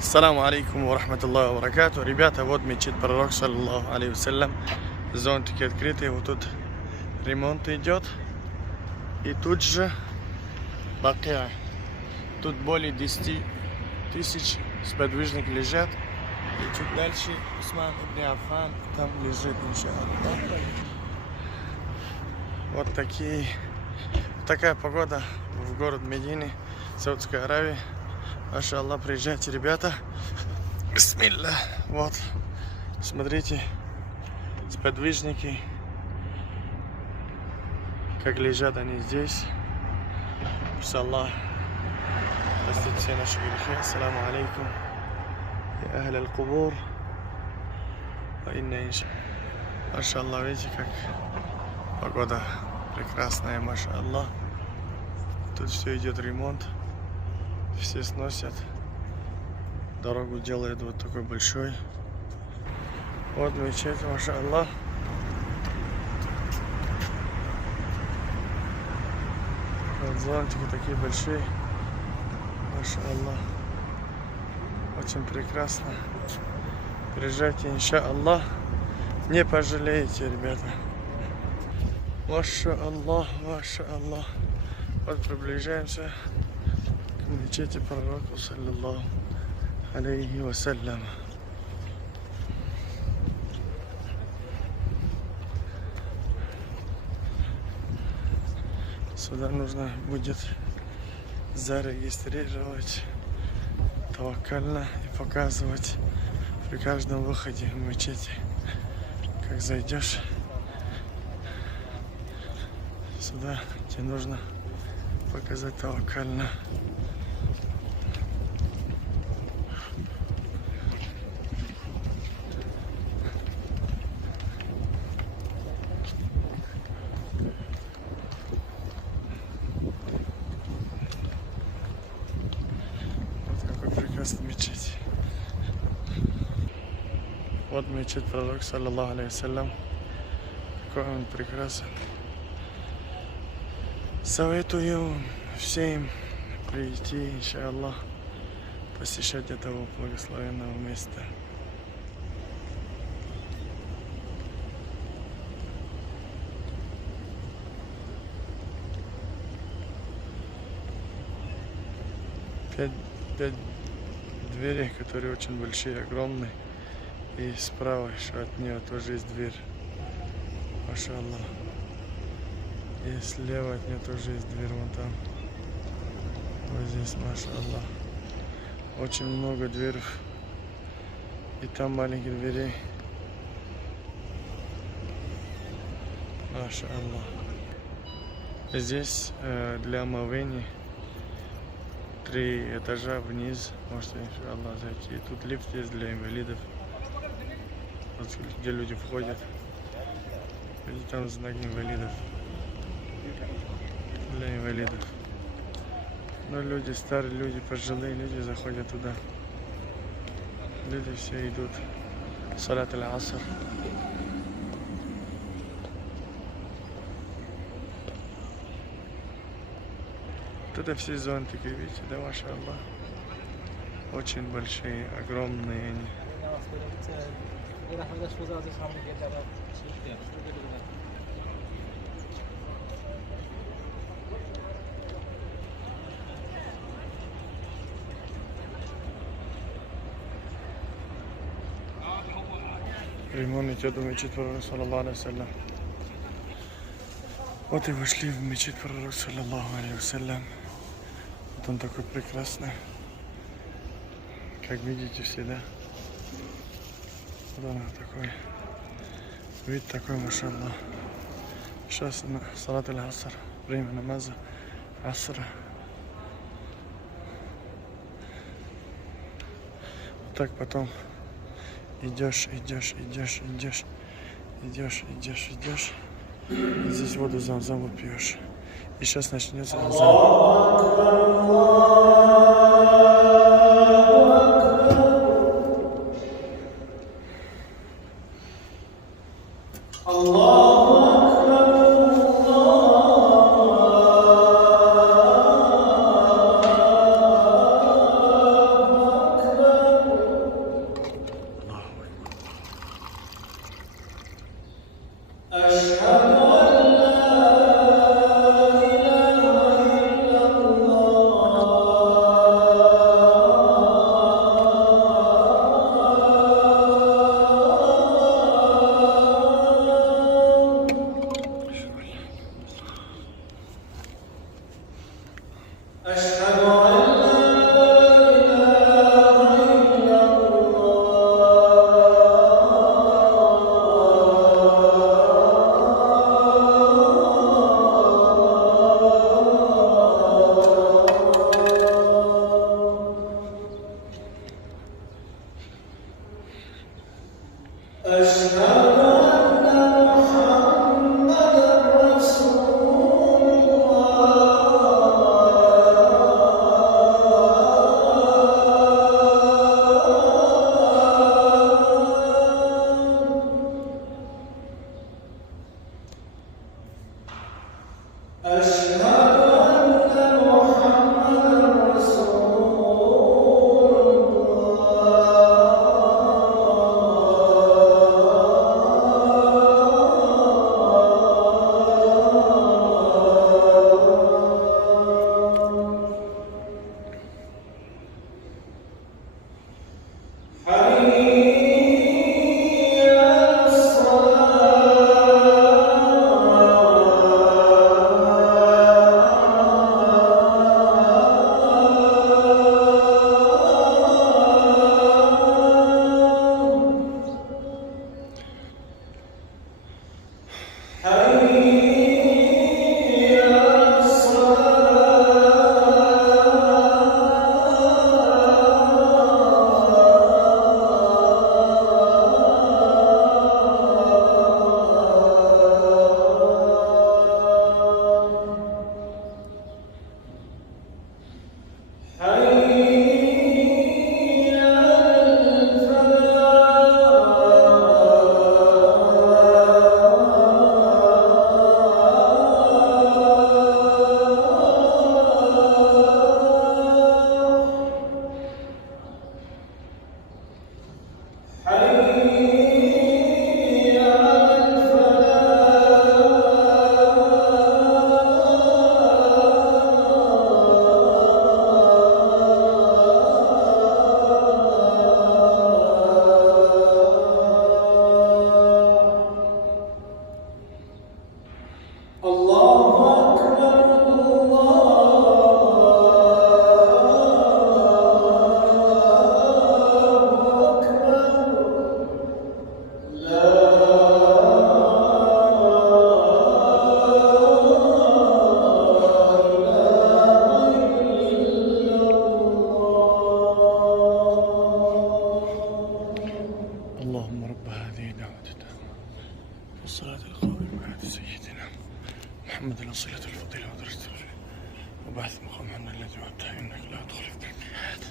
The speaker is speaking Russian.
Ассаламу алейкум ва рахматуллахи ва баракату. Ребята, вот мечеть пророк, саллаллаху алейхи вассалям. Зонтики открытые, вот тут ремонт идет. И тут же Бакия. Тут более 10 тысяч сподвижников лежат. И чуть дальше Усман ибн Аффан там лежит, иншаллах. Вот такая погода в город Медине, Саудовской Аравии. Машаллах, приезжайте, ребята. Бисмилля. Вот, смотрите, сподвижники, как лежат они здесь. Иншаллах, простите все наши грехи. Ассаламу алейкум. Я ахля аль-кубур. Машаллах, видите, как погода прекрасная, машаллах. Тут все идет ремонт. Все сносят. Дорогу делают вот такой большой. Вот мечеть, машаллах. Вот зонтики такие большие. Машаллах. Очень прекрасно. Приезжайте, иншаллах. Не пожалеете, ребята. Машаллах, машаллах. Вот приближаемся к мечети пророка, саллаллаху алейхи вассалям. Сюда нужно будет зарегистрировать таваккально и показывать при каждом выходе в мечети. Как зайдешь сюда, тебе нужно показать таваккально. Мечеть. Вот мечеть пророк, саллаллаху алейхи вассалям. Какой он прекрасен. Советую всем прийти, иншаллах, посещать этого благословенного места. Пять дверей, которые очень большие, огромные. И справа еще от нее тоже есть дверь. Машаллах. И слева от нее тоже есть дверь вон там. Вот здесь, машаллах. Очень много дверей. И там маленьких дверей. Машаллах. Здесь для омовения 3 этажа вниз, можете, иншаллах, зайти. И тут лифт есть для инвалидов, вот где люди входят. Видите, там знак инвалидов, для инвалидов. Но люди, старые люди, пожилые люди заходят туда. Люди все идут. Салат аль-Аср. Вот это все зонтики, видите, да, машаллах. Очень большие, огромные они. Ремонт идет в мечеть пророка, саллаллаху алейхи вассалям. Вот и вошли в мечеть пророка, саллаллаху алейхи вассалям. Вот он такой прекрасный, как видите все, да? Вот он такой, вид такой, машаллах. Сейчас на салат аль-Аср, время намаза асра. Вот так потом идешь. И здесь воду замзаму пьешь. И сейчас начнется азан. اللهم رب هذه الدعوة التامة والصلاة القائمة على سيدنا محمد الوسيلة الفضيلة ودرجة العليا وبعث مقامنا الذي وعدته إنك لا تخلف الميعاد.